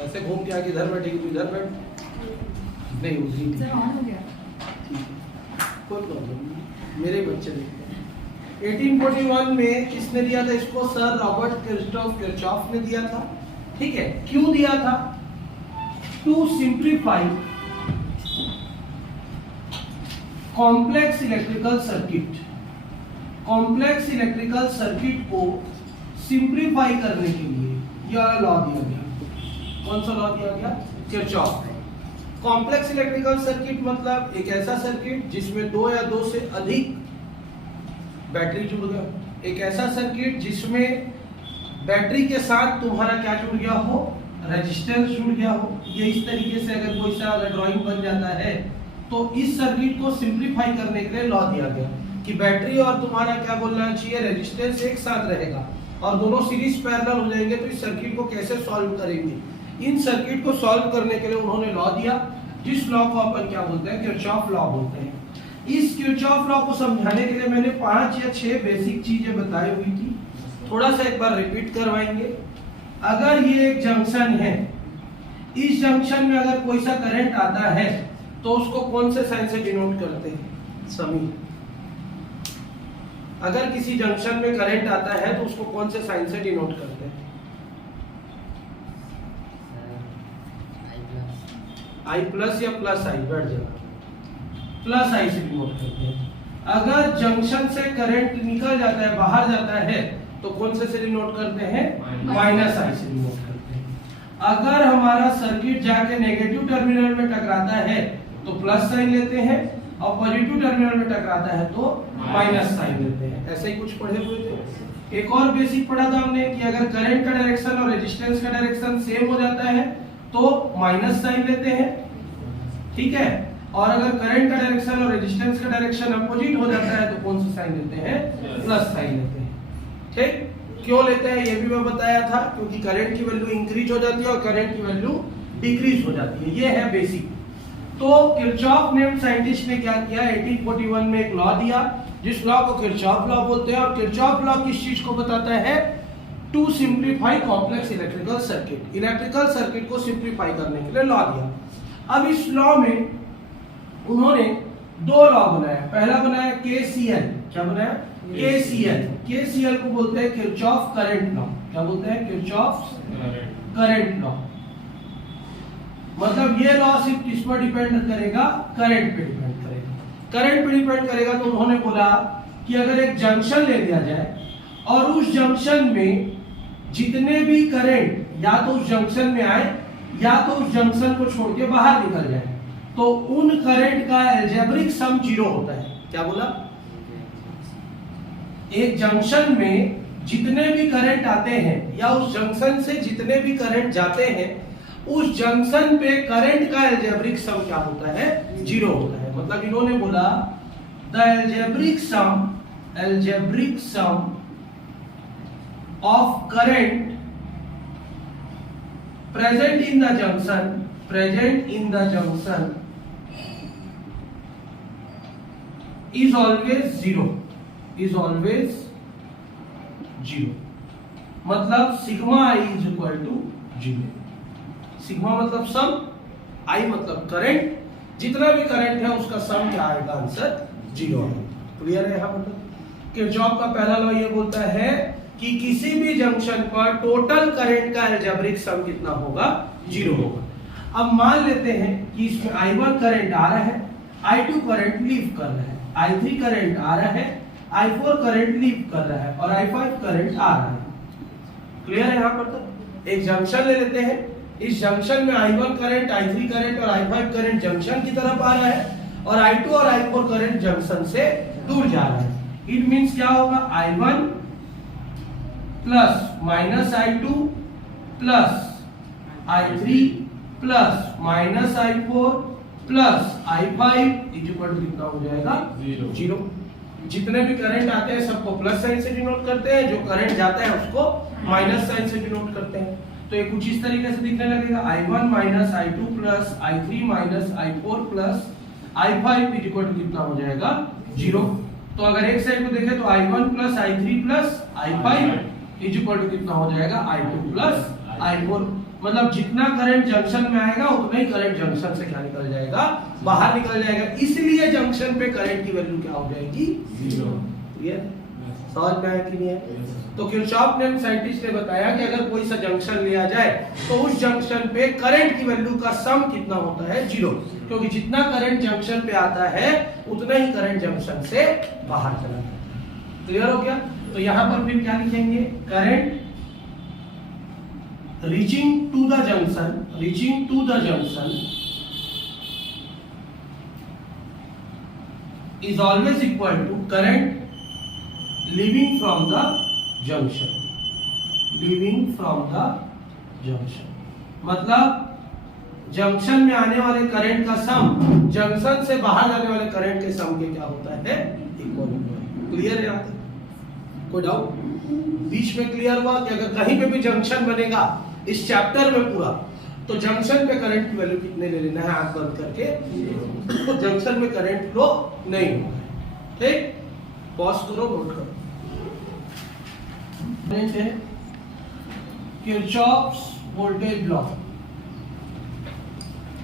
ऐसे घूम के आके इधर बैठेगी तो इधर बैठ, नहीं उधरी सर ऑन हो गया। कोई प्रॉब्लम नहीं, मेरे बच्चे देखते हैं। 1841 में किसने दिया था इसको? सर रॉबर्ट क्रिस्टोफ किरचॉफ ने दिया था। ठीक है, क्यों दिया था? To simplify complex electrical circuit. Complex electrical circuit को सिंप्लीफाई करने के लिए यह लॉ दिया गया। कौन सा लॉ दिया गया? किरचॉफ। कॉम्प्लेक्स इलेक्ट्रिकल सर्किट मतलब एक ऐसा सर्किट जिसमें दो या दो से अधिक बैटरी जुड़ गया। एक ऐसा सर्किट जिसमें बैटरी के साथ तुम्हारा क्या जुड़ गया हो? रेजिस्टेंस जुड़ गया हो। ये इस तरीके से अगर कोई सा ड्राइंग बन जाता है तो इस सर्किट को सिंप्लीफाई करने के लिए लॉ दिया गया कि बैटरी और तुम्हारा क्या बोलना चाहिए? रेजिस्टेंस एक साथ रहेगा और दोनों सीरीज पैरेलल हो जाएंगे। तो इस सर्किट को कैसे सॉल्व करेंगे? इन सर्किट को सॉल्व करने के लिए उन्होंने लॉ दिया, जिस लॉ को अपन क्या बोलते हैं? किरचॉफ लॉ बोलते हैं। इस किरचॉफ लॉ को समझाने के लिए मैंने 5 या 6 बेसिक चीजें बताई हुई थी, थोड़ा सा एक बार रिपीट करवाएंगे। अगर ये एक जंक्शन है, इस जंक्शन में अगर कोई सा करंट आता है तो उसको कौन से साइन से डिनोट करते हैं? समीर। अगर किसी जंक्शन में करंट आता है तो उसको कौन से साइन से डिनोट करते हैं? आई प्लस या प्लस आई? बैठ जाएगा, प्लस आई से डिनोट करते हैं। अगर जंक्शन से करंट निकल जाता है, बाहर जाता है, तो कौन से डिनोट करते हैं? माइनस आई से डिनोट करते हैं। अगर हमारा सर्किट जाके नेगेटिव टर्मिनल में टकराता है तो प्लस साइन लेते हैं और पॉजिटिव टर्मिनल में टकराता है तो माइनस साइन लेते हैं। ऐसे ही कुछ पढ़े हुए थे। एक और बेसिक पढ़ा था हमने कि अगर करंट का डायरेक्शन और रेजिस्टेंस का डायरेक्शन सेम हो जाता है तो माइनस साइन लेते हैं। ठीक है, और अगर करंट का डायरेक्शन और रेजिस्टेंस का डायरेक्शन अपोजिट हो जाता है तो कौन सा साइन लेते हैं? प्लस साइन लेते हैं। ठीक, क्यों लेते हैं ये भी मैं बताया था, क्योंकि करंट की वैल्यू इंक्रीज हो जाती है और करंट की वैल्यू डिक्रीज हो जाती है। ये है बेसिक। तो किरचॉफ नेम्ड साइंटिस्ट ने क्या किया? 1841 में एक लॉ दिया, जिस लॉ को किरचॉफ लॉ बोलते हैं। और किरचॉफ लॉ किस चीज को बताता है? To simplify complex electrical circuit. Electrical circuit को सिंप्लीफाई करने के लिए लॉ दिया। अब इस लॉ में उन्होंने दो लॉ बनाया। पहला बनाया केसीएल। क्या बनाया? केसीएल। केसीएल को बोलते हैं किरचॉफ करंट लॉ। क्या बोलते हैं? Kirchhoff current law. मतलब ये लॉ सिर्फ किस पर डिपेंड करेगा? करंट पे डिपेंड करेगा। करंट पे डिपेंड करेगा तो उन्होंने बोला कि अगर एक जंक्शन ले लिया जाए और उस जंक्शन में जितने भी करंट या तो उस जंक्शन में आए या तो उस जंक्शन को छोड़ के बाहर निकल जाए, तो उन करंट का अलजेब्रिक सम 0 होता है। क्या बोला? एक जंक्शन में जितने भी करंट आते हैं या उस जंक्शन से जितने भी करंट जाते हैं, उस जंक्शन पे करंट का अलजेब्रिक सम क्या होता है? 0 होता है। मतलब इन्होंने बोला the algebraic sum of current present in the junction is always 0, is always 0। मतलब sigma i is equal to 0। Sigma मतलब सम, आई मतलब करंट, जितना भी करंट है उसका सम क्या आएगा? आंसर 0 है। क्लियर है? यहाँ मतलब किरचॉफ का पहला लॉ ये बोलता है कि किसी भी जंक्शन पर टोटल करंट का अलजेब्रिक सम कितना होगा? 0 होगा। अब मान लेते हैं कि इसमें I1 करंट आ रहा है, I2 करंट लीव कर रहा है, I3 करंट आ रहा है, I4 करंट लीव कर रहा है और I5 करंट आ रहा है। क्लियर है? यहाँ पर तो एक जंक्शन ले लेते हैं। इस जंक्शन में I1 करंट, I3 करंट और I5 करंट जंक्शन की तरफ आ रहा है और I2 और I4 करंट जंक्शन से दूर जा रहा है। इट मींस क्या होगा? I1 plus minus I2 plus I3 plus minus I4 plus I5 equal कितना हो जाएगा? 0। जितने भी करंट आते हैं सबको प्लस साइन से डिनोट करते हैं, जो करंट जाता है उसको माइनस साइन से डिनोट करते हैं। तो ये कुछ इस तरीके से दिखने लगेगा I1 minus I2 plus I3 minus I4 plus I5 equal कितना हो जाएगा? 0। तो अगर एक साइड को देखें तो I1 plus I3 plus I5 equal to कितना हो जाएगा? I2 प्लस I4 मतलब जितना करंट जंक्शन में आएगा उतना ही करंट जंक्शन से क्या निकल जाएगा, बाहर निकल जाएगा। इसलिए जंक्शन पे करंट की वैल्यू क्या हो जाएगी, 0। क्लियर, समझ में आया कि नहीं है? तो किरचॉफ ने साइंटिस्ट ने बताया कि अगर कोई सा जंक्शन लिया जाए तो उस जंक्शन पे करंट की वैल्यू का सम कितना होता है, 0, क्योंकि जितना करंट जंक्शन पे आता है उतना ही करंट जंक्शन से बाहर चला जाता है। क्लियर हो गया? तो यहां पर फिर क्या लिखेंगे, current reaching to the junction is always equal to current leaving from the junction, मतलब जंक्शन में आने वाले करंट का सम जंक्शन से बाहर जाने वाले करंट के सम के क्या होता है, इक्वल होता है। क्लियर है? यहाँ कोई डाउट? बीच में क्लियर हुआ कि अगर कहीं पे भी जंक्शन बनेगा इस चैप्टर में पूरा, तो जंक्शन पे करंट की वैल्यू कितने ले लेना है, आंख बंद करके, तो जंक्शन में करंट फ्लो नहीं होगा। ठीक, पॉज करो, नोट करो। Kirchhoff's voltage law,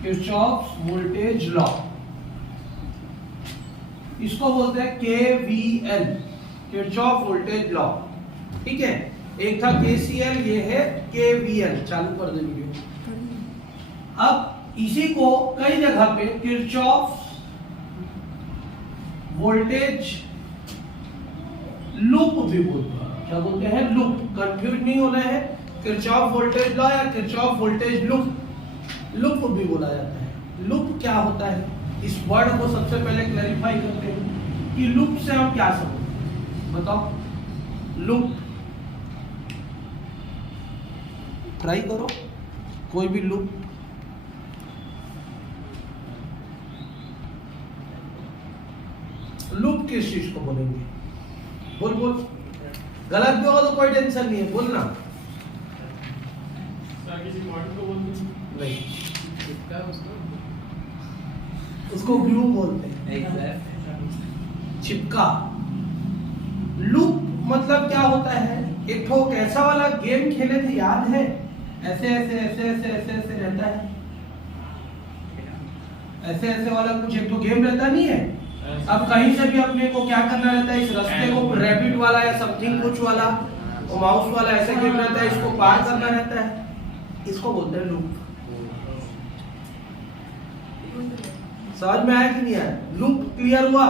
Kirchhoff's voltage law, इसको बोलते हैं KVL, किरचॉफ वोल्टेज लॉ। ठीक है, एक था KCL, ये है KVL। चालू कर दे वीडियो। अब इसी को कई जगह पे किरचॉफ वोल्टेज लूप भी बोलते हैं। क्या बोलते हैं? लूप। कंफ्यूज नहीं होना है, किरचॉफ वोल्टेज लॉ या किरचॉफ वोल्टेज लूप, लूप भी बोला जाता है। लूप क्या होता है, इस वर्ड को सबसे पहले क्लैरिफाई करते हैं कि लूप से हम क्या समझते, बताओ। लूप ट्राई करो, कोई भी लूप। लूप किस चीज को बोलेंगे, बोल बोल। गलत भी होगा तो कोई टेंशन नहीं है, बोलना। किसी मॉडल को बोलते नहीं, उसको ग्लू बोलते हैं, चिपका। लूप मतलब क्या होता है, एक ठो कैसा वाला गेम खेले थे, याद है? ऐसे ऐसे ऐसे ऐसे ऐसे ऐसे रहता है, ऐसे ऐसे वाला कुछ एक तो गेम रहता नहीं है। अब कहीं से भी अपने को क्या करना रहता है, इस रास्ते को रैबिट वाला या समथिंग कुछ वाला, माउस वाला ऐसे गेम रहता है, इसको पार करना रहता है, इसको बोलते हैं लूप। समझ में आया कि नहीं आया? लूप क्लियर हुआ?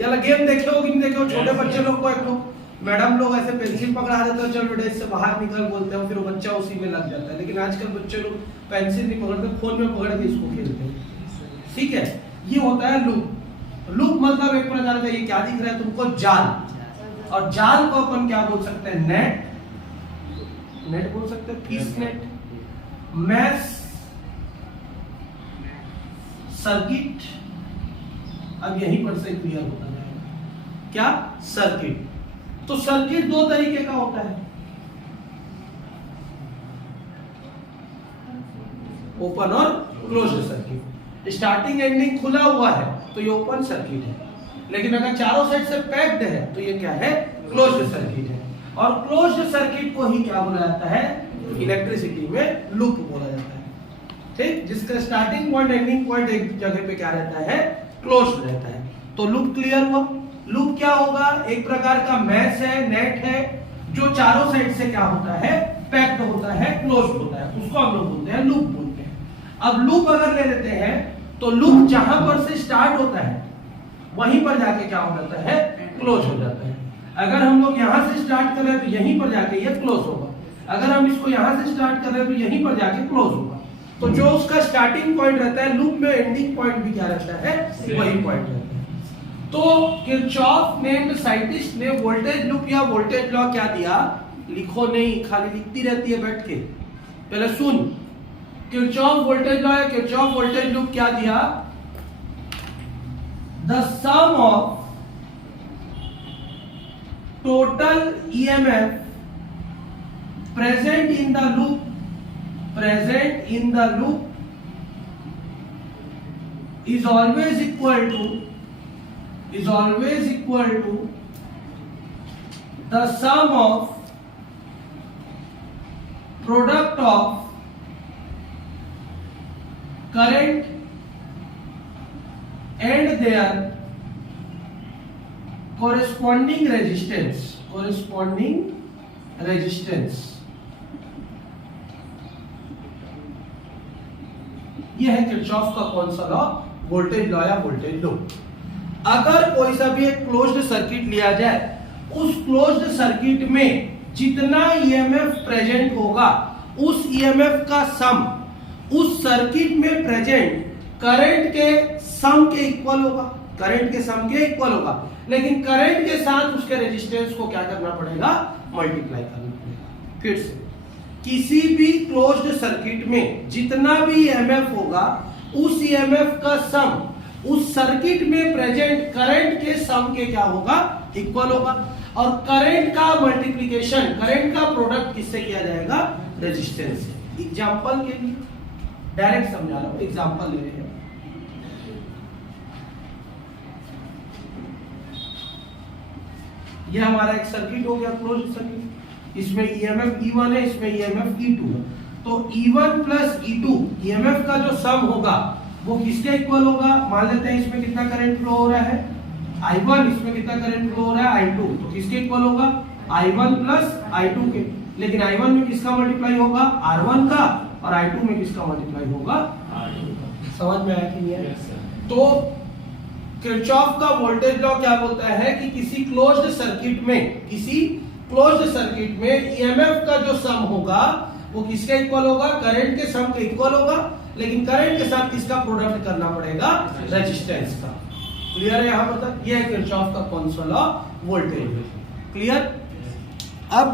या गेम देखे हो कि नहीं देखे हो? छोटे बच्चे लोग को एक तो मैडम लोग ऐसे पेंसिल पकड़ा देते हैं, चल बेटा इससे बाहर निकल बोलते हैं, फिर वो बच्चा उसी में लग जाता है। लेकिन आजकल बच्चे लोग पेंसिल नहीं पकड़ते, फोन में पकड़ के इसको खेलते हैं। ठीक है, ये होता है लूप। लूप मतलब एक प्रकार का, ये क्या दिख रहा है तुमको, जाल। और जाल को अपन क्या बोल सकते हैं, नेट, नेट बोल सकते हैं, फिश नेट, मैश, सर्किट। अब यहीं पर से क्लियर होता जाएगा क्या, सर्किट। तो सर्किट दो तरीके का होता है, ओपन और क्लोज्ड सर्किट। स्टार्टिंग एंडिंग खुला हुआ है तो ये ओपन सर्किट है, लेकिन अगर चारों साइड से पैक्ड है तो ये क्या है, क्लोज्ड सर्किट है। और क्लोज्ड सर्किट को ही क्या बोला जाता है, इलेक्ट्रिसिटी में लूप बोला जाता है। ठीक, जिसका स्टार्टिंग पॉइंट एंडिंग पॉइंट एक जगह पे क्या रहता है, क्लोज्ड रहता है। तो लूप क्लियर हुआ। लूप क्या होगा, एक प्रकार का मैश है, नेट है, जो चारों साइड से क्या होता है, पैक्ड होता है, क्लोज्ड होता है, उसको हम लोग बोलते हैं लूप बोलते हैं। अब लूप अगर ले लेते हैं तो लूप जहां पर से स्टार्ट होता है वहीं पर जाके क्या हो जाता है, क्लोज हो जाता है। अगर हम लोग यहां से स्टार्ट कर रहे हैं तो यहीं पर जाके ये क्लोज होगा, अगर हम इसको यहां से स्टार्ट कर रहे हैं तो यहीं पर जाके क्लोज होगा। तो जो उसका स्टार्टिंग पॉइंट रहता है, लूप में एंडिंग पॉइंट भी क्या रहता है, वही पॉइंट रहता है। तो किरचॉफ नेम्ड साइंटिस्ट ने वोल्टेज लूप या वोल्टेज लॉ क्या दिया, लिखो नहीं, खाली लिखती रहती है बैठ के, पहले सुन। किरचॉफ वोल्टेज लॉ या किरचॉफ वोल्टेज लूप क्या दिया, the sum of total EMF present in the loop is always equal to the sum of product of current and their corresponding resistance ये है किरचॉफ का कौन सा लॉ? वोल्टेज लॉ या voltage law. अगर कोई सा भी एक क्लोज्ड सर्किट लिया जाए, उस क्लोज्ड सर्किट में जितना ईएमएफ प्रेजेंट होगा, उस ईएमएफ का सम उस सर्किट में प्रेजेंट करंट के सम के इक्वल होगा, करंट के सम के इक्वल होगा। लेकिन करंट के साथ उसके रेजिस्टेंस को क्या करना पड़ेगा? मल्टीप्लाई करना पड़ेगा। फिर से, किसी भी क्लोज्ड सर्किट में जितना भी ईएमएफ होगा, उस ईएमएफ का सम उस सर्किट में प्रेजेंट करंट के सम के क्या होगा? इक्वल होगा। और करंट का मल्टीप्लिकेशन, करंट का प्रोडक्ट किससे किया जाएगा? रेजिस्टेंस से। एग्जांपल के लिए डायरेक्ट समझा रहा हूं, एग्जांपल ले रहे हैं। यह हमारा एक सर्किट हो गया, क्लोज्ड सर्किट। इसमें ईएमएफ E1 है, इसमें ईएमएफ E2 है। तो E1 प्लस E2 ईएमएफ का जो सम होगा वो किसके इक्वल होगा? मान लेते हैं इसमें कितना करंट फ्लो हो रहा है? I1। इसमें कितना करंट फ्लो हो रहा है? I2। तो किसके इक्वल होगा? I1 प्लस I2 के। लेकिन I1 में किसका मल्टीप्लाई होगा? R1 का। और I2 में किसका मल्टीप्लाई होगा? R2 का। समझ में आया कि नहीं आया? तो किरचॉफ का वोल्टेज लॉ क्या बोलता है कि किसी क्लोज्ड सर्किट में ईएमएफ का जो सम होगा वो किसके इक्वल होगा? करंट के सम के इक्वल होगा। लेकिन करंट के साथ किसका प्रोडक्ट करना पड़ेगा? रेजिस्टेंस का। क्लियर है यहां पर तक? ये है किरचॉफ का कौन सा लॉ? वोल्टेज। क्लियर? अब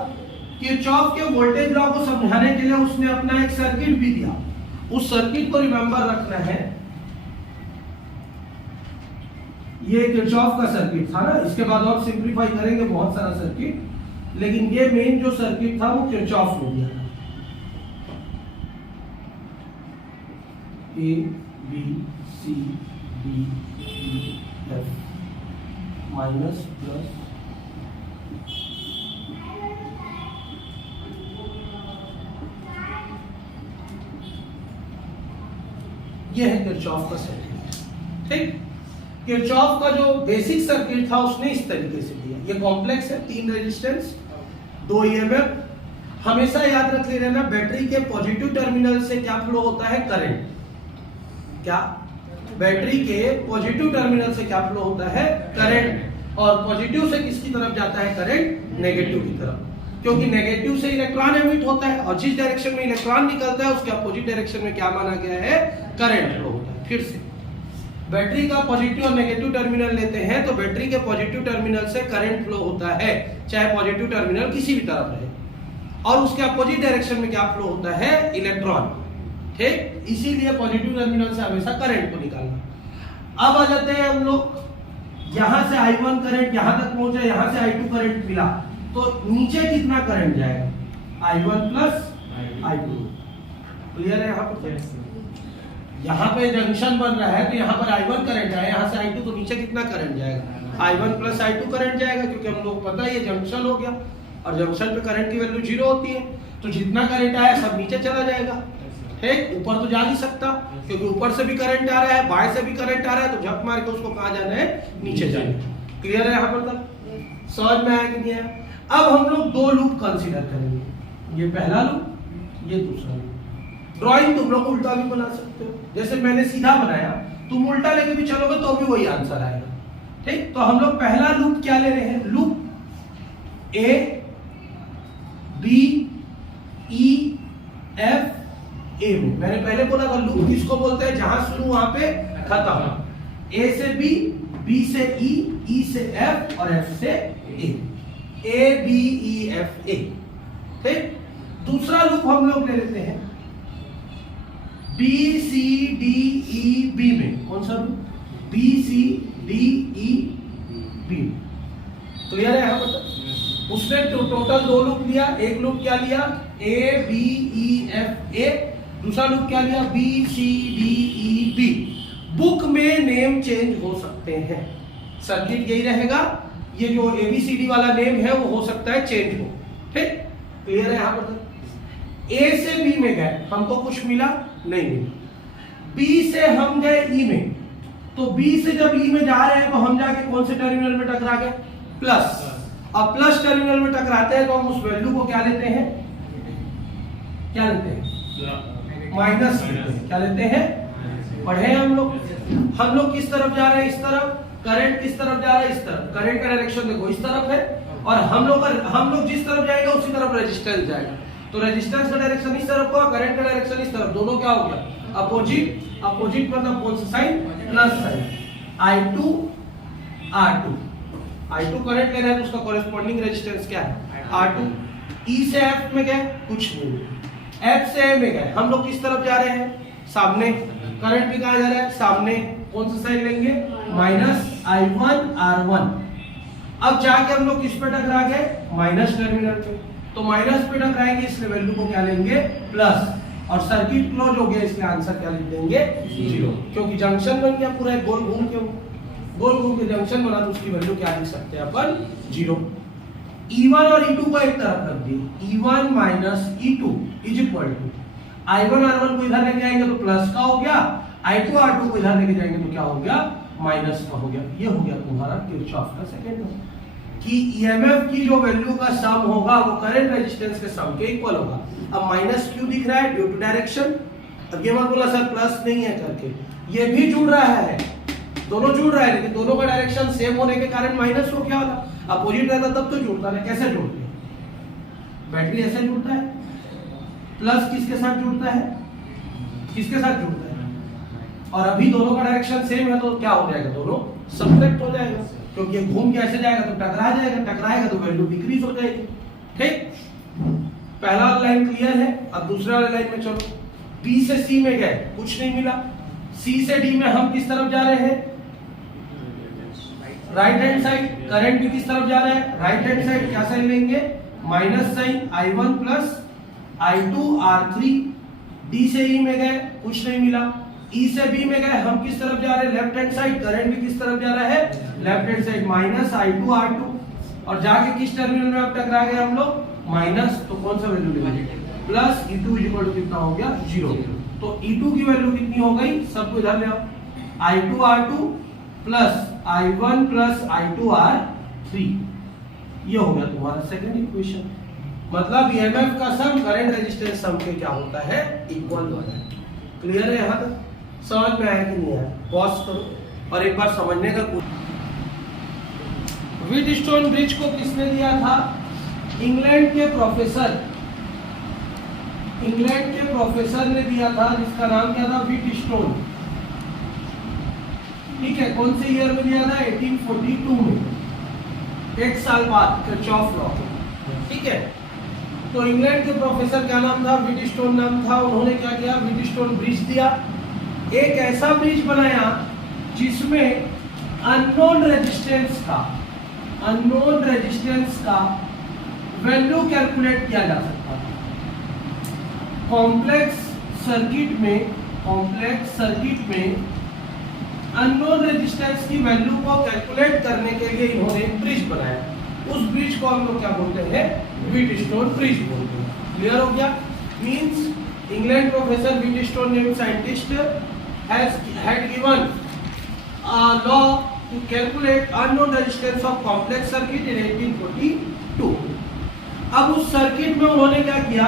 किरचॉफ के वोल्टेज लॉ को समझाने के लिए उसने अपना एक सर्किट भी दिया। उस सर्किट को रिमेंबर रखना है। ये किरचॉफ का सर्किट था ना, इसके बाद और सिंपलीफाई करेंगे बहुत सारा सर्किट, लेकिन ये मेन जो सर्किट था वो किरचॉफ ने दिया था। A B C D E F minus plus ये है किरचॉफ का सर्किट। ठीक, किरचॉफ का जो बेसिक सर्किट था उसने इस तरीके से दिया। ये कॉम्प्लेक्स है, 3 रेजिस्टेंस, 2 ईएमएफ। हमेशा याद रख लेना, बैटरी के पॉजिटिव टर्मिनल से क्या फ्लो होता है? करंट। क्या? बैटरी के पॉजिटिव टर्मिनल से क्या फ्लो होता है? करंट। और पॉजिटिव से किसकी तरफ जाता है करंट? नेगेटिव की तरफ। क्योंकि नेगेटिव से इलेक्ट्रॉन एमिट होता है और जिस डायरेक्शन में इलेक्ट्रॉन निकलता है उसके अपोजिट डायरेक्शन में क्या माना गया है? करंट फ्लो होता है। फिर से, बैटरी का पॉजिटिव और नेगेटिव टर्मिनल लेते हैं तो बैटरी के पॉजिटिव टर्मिनल से करंट फ्लो होता है, चाहे पॉजिटिव टर्मिनल किसी भी तरफ रहे। और उसके अपोजिट डायरेक्शन में क्या फ्लो होता है? इलेक्ट्रॉन। ठीक, इसीलिए पॉजिटिव टर्मिनल से हमेशा करंट को निकालना। अब आ जाते हैं हम लोग, यहां से I1 करंट यहां तक पहुंचा, यहां से I2 करंट मिला, तो नीचे कितना करंट जाएगा? I1 plus I2। क्लियर है यहां पर? यहाँ पे जंक्शन बन रहा है तो यहाँ पर I1 करंट आया, यहाँ से I2, तो नीचे कितना करंट जाएगा? I1 प्लस I2 करंट जाएगा, क्योंकि हम लोग पता है ये जंक्शन हो गया और जंक्शन पे करंट की वैल्यू 0 होती है। तो जितना करंट आया सब नीचे चला जाएगा। ठीक, ऊपर तो जा नहीं सकता क्योंकि ऊपर से भी करंट आ रहा है, बाएं से भी करंट आ रहा है, तो झक मार के उसको कहाँ जाना है? नीचे जाना है। क्लियर है यहाँ पर तक? समझ में आया कि नहीं आया? अब हम लोग 2 लूप कंसीडर करेंगे, ये पहला लूप, ये दूसरा लूप। ड्राइंग तुम लोग उल्टा भी बना सकते हो, जैसे मैंने सीधा बनाया, तुम उल्टा लेके भी चलोगे तो भी वही आंसर आएगा। ठीक, तो हम लोग पहला लूप क्या ले रहे हैं? Loop A B E F A में। मैंने पहले बोला था लूप किसको बोलते हैं? जहां शुरू वहां पे खत्म। A से B, B से E, E से F और F से A। A B E F A। ठीक, दूसरा लूप हम लोग ले लेते हैं B C D E B में। कौन सा loop? B C D E B। Clear है यहाँ पर? उसने टोटल 2 लूप लिया। एक लूप क्या लिया? A B E F A। दूसरा लूप क्या लिया? B C D E B। Book में नेम चेंज हो सकते हैं, सर्किट यही रहेगा। ये जो ABCD वाला नेम है वो हो सकता है चेंज हो। ठीक, क्लियर है यहाँ पर? ए से बी में गए, हमको कुछ मिला नहीं मिला। बी से हम गए ई में, तो बी से जब ई में जा रहे हैं तो हम जाके कौन से टर्मिनल में टकरा गए? प्लस। अब प्लस टर्मिनल में टकराते हैं तो हम उस वैल्यू को क्या लेते हैं? क्या लेते हैं? माइनस लेते हैं। क्या लेते हैं? पढ़े हम लोग किस तरफ जा रहे हैं? इस तरफ। करंट किस तरफ जा रहा है? इस तरफ। करंट का डायरेक्शन देखो इस तरफ है, और हम लोग जिस तरफ जाएगा उसी तरफ रेजिस्टेंस जाएगा। तो रेजिस्टेंस का डायरेक्शन इस तरफ हुआ, करंट का डायरेक्शन इस तरफ, दोनों क्या हो गया? अपोजिट। अपोजिट मतलब कौन सा sign? Plus sign. I2 R2, I2 current ले रहे हैं तो उसका कॉरेस्पॉन्डिंग रेजिस्टेंस क्या है? R2। E से F में गए, कुछ नहीं। F से A में गए, हम लोग किस तरफ जा रहे हैं? सामने। करंट भी कहाँ जा रहा है? सामने। कौन सा साइन लेंगे? Minus I1 R1। अब जाके हम लोग किस पे टकरा गए? माइनस टर्मिनल पे। तो माइनस पे टकराएंगे, इसलिए वैल्यू को क्या लेंगे? प्लस। और सर्किट क्लोज हो गया, इसलिए आंसर क्या लिख देंगे? 0। क्योंकि जंक्शन बन गया पूरा, गोल घूम के जंक्शन बना, तो उसकी वैल्यू क्या लिख सकते हैं अपन? 0। E1 और E2 को एक तरफ रख दिए। E1 minus E2 is equal to I1 R1 को इधर लेके आएंगे तो प्लस का हो गया, I2 R2 को इधर लेके जाएंगे तो क्या हो गया? माइनस का हो गया। ये हो गया तुम्हारा किरचॉफ का सेकंड लॉ कि ईएमएफ की जो वैल्यू का सम होगा वो करंट रेजिस्टेंस के सम के इक्वल होगा। अब माइनस क्यों दिख रहा है? Due to direction. अब ये मत बोला सर प्लस नहीं है करके, ये भी जुड़ रहा है, दोनों जुड़ रहा है, लेकिन दोनों का डायरेक्शन सेम होने के कारण माइनस हो क्या होता? अपोजिट रहता तब तो जुड़ता है। कैसे जोड़ते हैं? बैटरी ऐसे जुड़ता है, प्लस किसके साथ जुड़ता है? किसके साथ जुड़ता है? और अभी दोनों का डायरेक्शन सेम है तो क्या हो जाएगा? दोनों सब्ट्रैक्ट हो जाएगा, क्योंकि ये घूम के ऐसे जाएगा तो टकरा जाएगा, टकराएगा तो वैल्यू डिक्रीज हो जाएगी। ठीक, पहला वाला लाइन क्लियर है। अब दूसरा वाला लाइन में चलो। बी से सी में गए, कुछ नहीं मिला। सी से डी में हम किस तरफ जा रहे हैं? Right hand side. करंट भी किस तरफ जा रहा है? Right hand side. क्या साइन लेंगे? Minus sign. I1 plus I2 R3। D से ई में गए, कुछ नहीं मिला। ई से बी में गए, हम किस तरफ जा रहे हैं? Left hand side. करंट भी किस तरफ जा रहा है? Left hand side. Minus I2 R2। और जाके किस टर्मिनल में अब टकरा गए हम लोग? माइनस। तो कौन सा वैल्यू लेंगे? प्लस। E2 इक्वल टू कितना हो गया? 0। तो E2 की वैल्यू कितनी हो गई? सबको इधर ले आओ। I2 R2 plus I1 plus I2 R3। ये हो गया तुम्हारा सेकंड इक्वेशन। मतलब ईएमएफ का सम करंट रेजिस्टेंस सम के क्या होता है? इक्वल होता है। क्लियर है? यहाँ तक समझ में आया कि नहीं आया? पॉज करो और एक बार समझने का कोशिश। व्हीटस्टोन ब्रिज को किसने दिया था? इंग्लैंड के प्रोफेसर ने दिया था, जिसका नाम क्या था? व्हीटस्टोन। ठीक है, कौन से ईयर में दिया था? 1842 में, एक साल बाद किरचॉफ लॉ। ठीक है, तो इंग्लैंड के प्रोफेसर क्या नाम था? व्हीटस्टोन नाम था। उन्होंने क्या किया? व्हीटस्टोन ब्रिज दिया। एक ऐसा ब्रिज बनाया जिसमें अननोन रेजिस्टेंस का वैल्यू कैलकुलेट किया जा सकता था। कॉम्प्लेक्स सर्किट में अननोन रेजिस्टेंस की वैल्यू को कैलकुलेट करने के लिए इन्होंने एक ब्रिज बनाया। उस ब्रिज को हम लोग क्या बोलते हैं? व्हीटस्टोन ब्रिज बोलते हैं। क्लियर हो गया? Means England professor Wheatstone name scientist had given a law to calculate unknown resistance of complex circuit in 1842। अब उस सर्किट में उन्होंने क्या किया?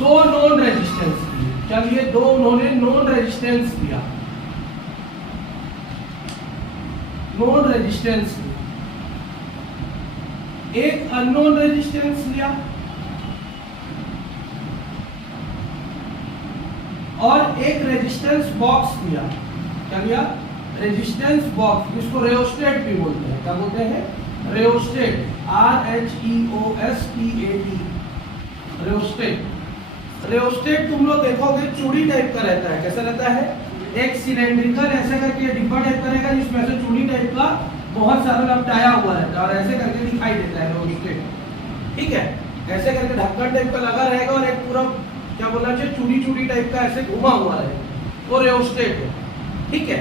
दो नॉन रेजिस्टेंस दिए। चलिए, दो उन्होंने नॉन रेजिस्टेंस दिया। नॉन रेजिस्टेंस एक अननोन रेजिस्टेंस लिया और एक रेजिस्टेंस बॉक्स लिया। क्या लिया? रेजिस्टेंस बॉक्स, जिसको रेओस्टेट भी बोलते हैं। क्या बोलते हैं? रेओस्टेट। RHEOSTAT। रेओस्टेट तुम लोग देखोगे चूड़ी टाइप का रहता है। कैसा रहता है? एक सिलेंड्रिकल ऐसे करके डिब्बा टाइप का रहेगा, जिसमें से चूड़ी टाइप का बहुत सारा लपटाया हुआ रहता है और ऐसे करके दिखाई देता है रेओस्टेट। ठीक है, ऐसे करके ढक्कन टाइप का लगा रहेगा और एक पूरा क्या बोलना चाहिए? चूड़ी टाइप का ऐसे घुमा हुआ रहेगा, वो रेओस्टेट है। ठीक है,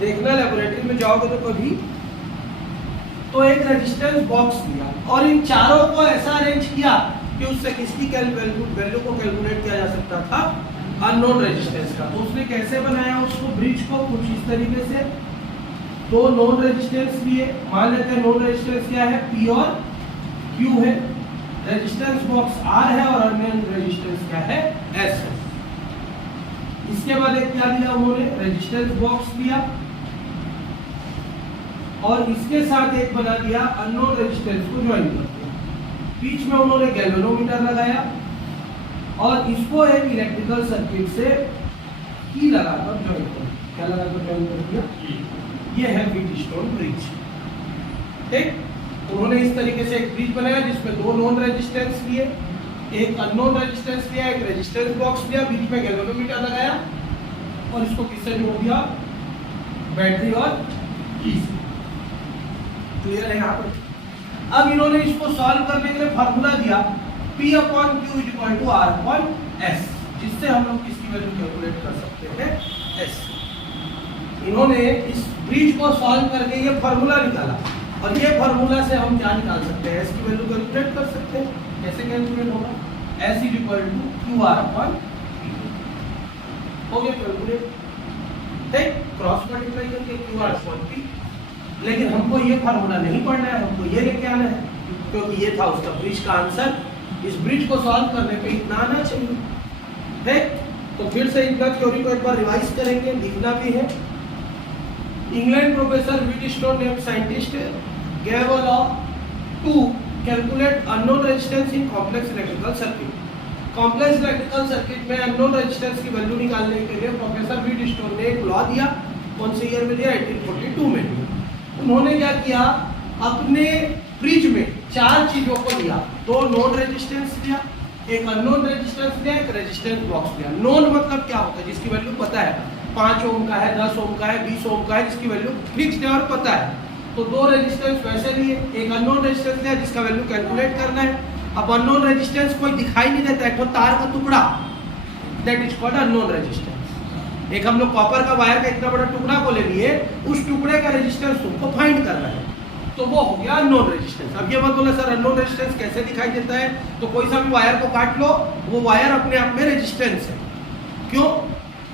देखना लेबोरेटरी में जाओगे तो कभी। तो एक रेजिस्टेंस बॉक्स दिया और इन चारों को ऐसा अरेंज किया कि उससे किसकी वैल्यू को कैलकुलेट किया जा सकता था, अननोन रेजिस्टेंस का। तो उसने कैसे बनाया उसको, ब्रिज को कुछ इस तरीके से, दो नॉन रेजिस्टेंस लिए, मान लेते हैं नॉन रेजिस्टेंस क्या है, P और Q है, रेजिस्टेंस बॉक्स R है और अननोन रेजिस्टेंस क्या है, S है। इसके बाद एक क्या दिया उन्होंने, रेजिस्टेंस बॉक्स दिया और इसके साथ एक बना दिया अननोन रेजिस्टेंस को ज्वाइन कर दिया। बीच में उन्होंने गैल्वेनोमीटर लगाया और इसको एक इलेक्ट्रिकल सर्किट से की लगाकर ज्वाइन कर दिया। क्या लगाकर ज्वाइन कर दिया, ये है व्हीटस्टोन ब्रिज। ठीक, उन्होंने इस तरीके से एक ब्रिज बनाया जिसमें दो नॉन रेजिस्टेंस लिए, एक अननोन रेजिस्टेंस लिया, एक रेजिस्टेंस बॉक्स लिया, बीच में गैल्वेनोमीटर लगाया और इसको किससे जोड़ दिया, बैटरी और की से। क्लियर है यहाँ पर। अब इन्होंने इसको सॉल्व करने के लिए फार्मूला दिया P upon Q is equal to R upon S, जिससे हम लोग किसकी वैल्यू कैलकुलेट कर सकते हैं, S। इन्होंने इस ब्रिज को सॉल्व करके ये फार्मूला निकाला और ये फार्मूला से हम क्या निकाल सकते हैं, S की वैल्यू कैलकुलेट कर सकते हैं। कैसे कैलकुलेट होगा, S is equal to QR upon P, हो गया कैलकुलेट। ठीक, क्रॉस मल्टीप्लाई करके QR अपॉन P। लेकिन हमको ये फार्मूला नहीं पढ़ना है, हमको ये लेके आना है, क्योंकि ये था उसका ब्रिज का आंसर। इस ब्रिज को सॉल्व करने पे इतना आना चाहिए। ठीक, तो फिर से इनका थ्योरी को एक बार रिवाइज करेंगे, लिखना भी है। इंग्लैंड प्रोफेसर व्हीटस्टोन ने scientist gave a law to calculate unknown resistance in complex electrical circuit। Complex electrical circuit में अननोन रेजिस्टेंस की वैल्यू निकालने के लिए प्रोफेसर व्हीटस्टोन ने एक लॉ दिया। कौन से ईयर में दिया, 1842 में दिया। उन्होंने क्या किया, अपने ब्रिज में चार चीजों को लिया, दो नॉन रेजिस्टेंस लिया, एक अननोन रेजिस्टेंस लिया, एक रेजिस्टेंस बॉक्स लिया। नॉन मतलब क्या होता है, जिसकी वैल्यू पता है, 5 ओम का है, 10 ओम का है, 20 ओम का है, जिसकी वैल्यू फिक्स्ड है और पता है। तो दो रेजिस्टेंस वैसे लिए, एक अननोन रेजिस्टेंस लिया जिसका वैल्यू कैलकुलेट करना है। अब अननोन रेजिस्टेंस कोई दिखाई नहीं देता, एक तो तार का टुकड़ा, that is called unknown resistance. एक हम लोग कॉपर का वायर का इतना बड़ा टुकड़ा को ले लिए, उस टुकड़े का रेजिस्टेंस तुमको फाइंड करना है, तो वो हो गया अननोन रेजिस्टेंस। अब ये मत बोले सर अननोन रेजिस्टेंस कैसे दिखाई देता है, तो कोई सा भी वायर को काट लो, वो वायर अपने आप में रेजिस्टेंस है। क्यों,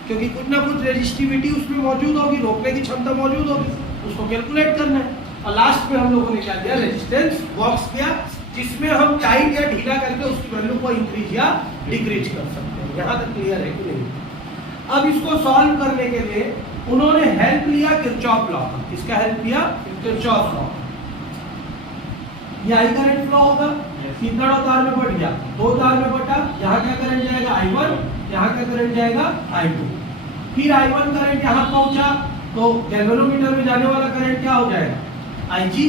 क्योंकि कुछ ना कुछ रेजिस्टिविटी उसमें मौजूद होगी, रोकने की क्षमता मौजूद होगी, उसको कैलकुलेट करना है। और लास्ट में हम लोगों ने क्या दिया, रेजिस्टेंस बॉक्स किया, जिसमें हम टाइट या ढीला करके उसकी वैल्यू को इंक्रीज या डिक्रीज कर सकते हैं। यहाँ तक क्लियर है कि नहीं। अब इसको सॉल्व करने के लिए उन्होंने हेल्प लिया किरचॉफ लॉ का। किसका हेल्प लिया, किरचॉफ लॉ। ये आई करंट फ्लो होगा, कितना तार में बढ़ गया, दो तार में बढ़ा, यहाँ क्या करंट जाएगा I1, यहाँ क्या करंट जाएगा I2। फिर I1 करंट यहाँ पहुंचा तो गैल्वेनोमीटर में जाने वाला करंट क्या हो जाएगा, IG।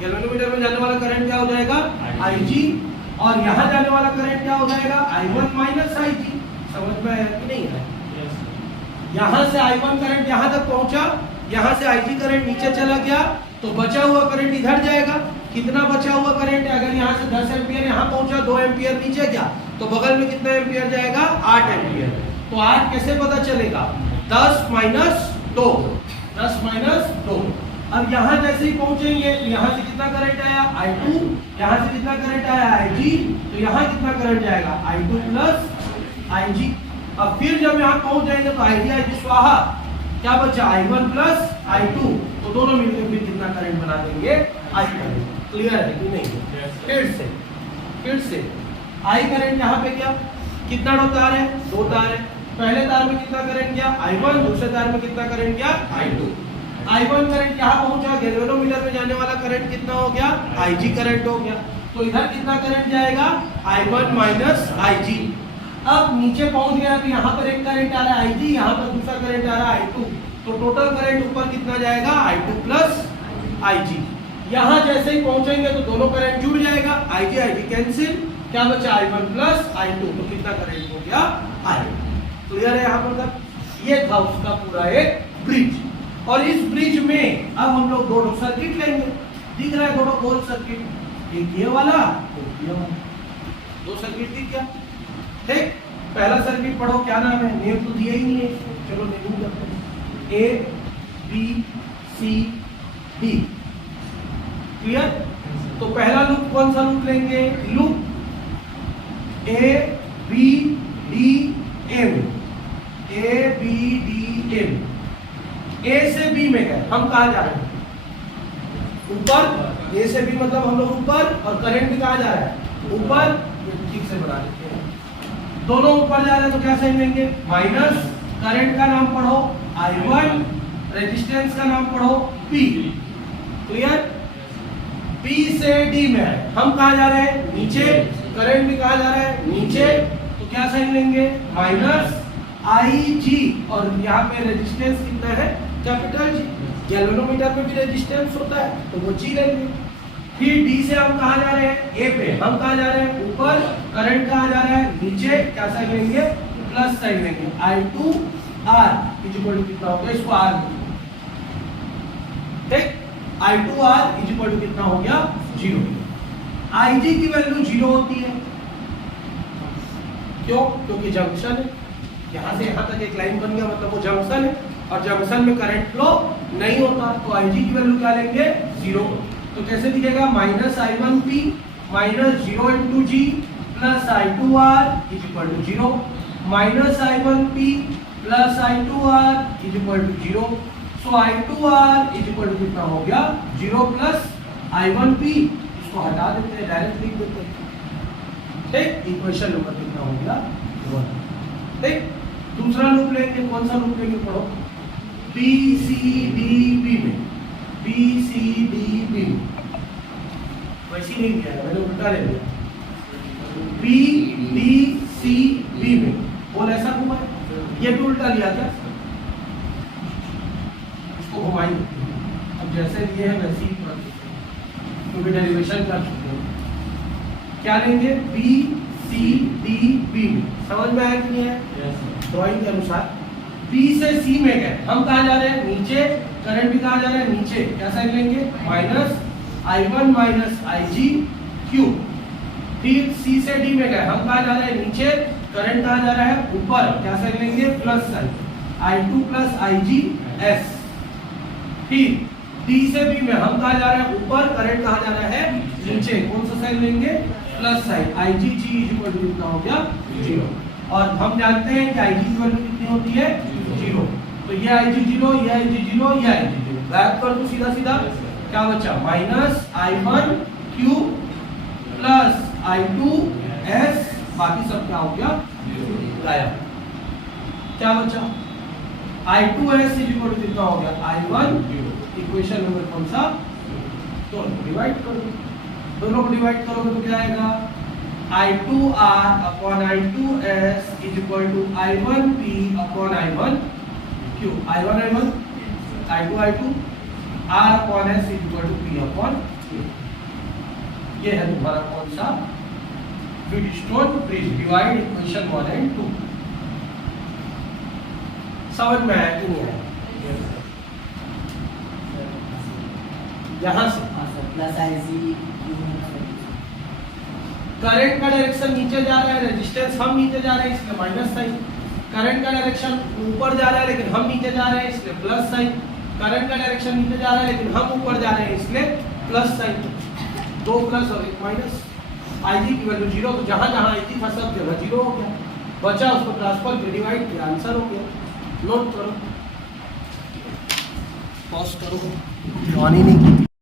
गैल्वेनोमीटर में जाने वाला करंट क्या हो जाएगा, IG। और यहाँ जाने वाला करंट क्या हो जाएगा, I1 माइनस IG। समझ में आया कि नहीं है। यहाँ से I1 करंट यहाँ तक पहुंचा, यहाँ से IG करंट नीचे चला गया, तो बचा हुआ करंट इधर जाएगा। कितना बचा हुआ करंट है, अगर यहाँ से 10 एम्पियर यहाँ पहुंचा, 2 एम्पियर नीचे गया, तो बगल में कितना एम्पियर जाएगा, 8 एम्पियर। तो 8 कैसे पता चलेगा, 10 माइनस 2, 10 माइनस 2। अब यहाँ जैसे ही पहुंचेंगे तो यहाँ से कितना करंट आया, I2, यहाँ से कितना करंट आया, IG, तो यहाँ कितना करंट जाएगा, I2 प्लस IG। अब फिर जब यहाँ पहुंच जाएंगे तो IG स्वाहा, क्या बचा, I1 प्लस I2, तो दोनों मिलकर फिर कितना करंट बना देंगे, I करंट। क्लियर है कि नहीं। फिर से I करंट यहाँ पे क्या, कितना तार है, दो तार है। पहले तार में कितना करंट गया, I1, दूसरे तार में कितना करंट गया, I2। I1 करंट यहाँ पहुंचा, गैल्वेनोमीटर में जाने वाला करंट कितना हो गया, IG करंट हो गया। तो इधर कितना करंट जाएगा, I1 माइनस IG। अब नीचे पहुंच गया तो यहाँ पर एक करंट आ रहा है IG, यहाँ पर दूसरा करंट आ रहा है I2, तो टोटल करंट ऊपर कितना जाएगा, I2 प्लस IG। यहाँ जैसे ही पहुंचेंगे तो दोनों करंट जुड़ जाएगा, IG कैंसिल, क्या बचा, I1 प्लस I2, तो कितना करंट हो गया, I। क्लियर है यहाँ पर तक। ये था उसका पूरा एक ब्रिज। और इस ब्रिज में अब हम लोग दोनों सर्किट लेंगे। दिख रहा है दोनों गोल सर्किट, एक ये वाला, एक ये वाला, दो सर्किट दिख गया। ठीक, पहला सर्किट पढ़ो, क्या नाम है, नेम तो दिया ही नहीं है इसको, चलो नेम करते हैं, A B C D। Clear. तो पहला लूप कौन सा लूप लेंगे, loop A B D M, A B D M, A से बी में गए, हम कहा जा रहे हैं ऊपर, ए से बी मतलब हम लोग ऊपर, और करंट भी कहा जा रहा है ऊपर, ठीक से बना लेते हैं। दोनों ऊपर जा रहे हैं तो क्या साइन लेंगे, माइनस, करंट का नाम पढ़ो I1, रेजिस्टेंस का नाम पढ़ो P, क्लियर। P से D में है, हम कहा जा रहे हैं नीचे, करंट भी कहा जा रहा है नीचे, तो क्या साइन लेंगे, माइनस IG, और यहाँ पे रेजिस्टेंस कितना है, कैपिटल G, गैल्वेनोमीटर पे भी रेजिस्टेंस होता है तो वो G लेंगे। फिर D से हम कहा जा रहे हैं A पे, हम कहा जा रहे हैं ऊपर, करंट कहा जा रहा है नीचे, क्या साइन लेंगे, प्लस साइन लेंगे। I2R इज इक्वल टू कितना हो गया, इसको R ठीक, I2R इज इक्वल टू कितना हो गया, 0। IG की वैल्यू 0 होती है, क्यों, क्योंकि जंक्शन है, यहाँ से यहाँ तक एक लाइन बन गया मतलब वो जंक्शन है, और जंक्शन में करंट फ्लो नहीं होता, तो IG की वैल्यू क्या लेंगे, 0। तो कैसे दिखेगा, minus I1P minus 0 into G plus I2R is equal to 0, minus I1P plus I2R is equal to 0। So I2R is equal to कितना हो गया, 0 प्लस I1P, इसको हटा देते हैं, डायरेक्ट लिख देते हैं, ठीक। इक्वेशन नंबर कितना हो गया, 1, ठीक। दूसरा लूप लेंगे, कौन सा लूप लेंगे, पढ़ो, BCDB में, BCDB वैसी नहीं किया है, मैंने उल्टा ले लिया, BDCB में, बोल ऐसा घुमा, ये भी उल्टा लिया क्या, इसको घुमाएंगे, अब जैसे लिए है वैसे ही क्योंकि डेरिवेशन कर चुके हैं। क्या लेंगे, BCDB में, समझ में आया कि नहीं है, ड्राइंग के अनुसार। B से C में गए, हम कहा जा रहे हैं नीचे, करंट भी कहा जा रहा है नीचे, क्या साइन लेंगे, minus I1 minus IG Q। फिर C से D में गए, हम कहा जा रहे हैं नीचे, करंट कहा जा रहा है ऊपर, क्या साइन लेंगे, plus sign, I2 plus IG S। फिर D से B में हम कहा जा रहे हैं ऊपर, करंट कहा जा रहा है नीचे, कौन सा साइन लेंगे, plus sign, IGG is equal to कितना हो गया, 0। और हम जानते हैं कि IG की वैल्यू कितनी होती है, 0, तो ये IG 0, ये IG 0, ये IG 0, गायब कर दो सीधा सीधा, क्या बचा, minus I1 Q plus I2 S, बाकी सब क्या हो गया, गायब। क्या बचा, I2S इज इक्वल टू कितना हो गया, I1 इक्वेशन नंबर कौन सा, दोनों डिवाइड करो, दोनों को डिवाइड करोगे तो क्या आएगा, I2R upon I2S is equal to I1P upon I1Q, I1 I2 R upon S is equal to P upon Q। ये है तुम्हारा कौन सा, Wheatstone bridge, divide equation 1 and 2। समझ में आया कि नहीं आया, यहां से प्लस IC, करंट का डायरेक्शन नीचे जा रहा है, रेजिस्टेंस हम नीचे जा रहे हैं इसलिए माइनस साइन, करंट का डायरेक्शन ऊपर जा रहा है लेकिन हम नीचे जा रहे हैं इसलिए प्लस साइन, करंट का डायरेक्शन नीचे जा रहा है लेकिन हम ऊपर जा रहे हैं इसलिए प्लस साइन, 2 प्लस और 1 माइनस। IG की वैल्यू 0, तो जहां जहां IG था सब जगह 0 हो गया, बचा उसको ट्रांसफर कर डिवाइड किया, आंसर हो गया। नोट करो, पॉज करो, ऑन ही नहीं की।